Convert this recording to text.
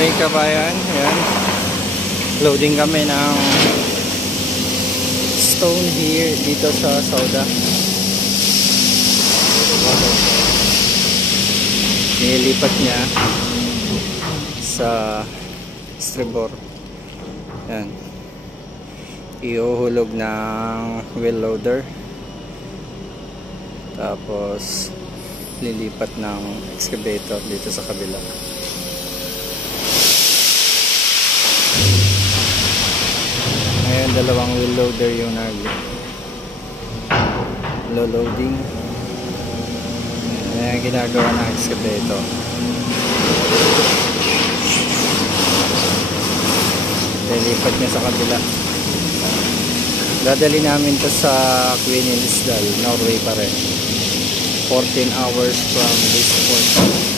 morning kabayan. Ayan. Loading kami ng stone here dito sa Sauda. Nilipat niya sa Stribor. Ayan. Iuhulog ng wheel loader. Tapos lilipat ng excavator dito sa kabila. Ngayon dalawang wheel loader yung nag-loading. Ayan ginagawa ng excavator. Lilipat niya sa kabila. Dadali namin to sa Queen Elizabeth, Norway pa rin. 14 hours from this port.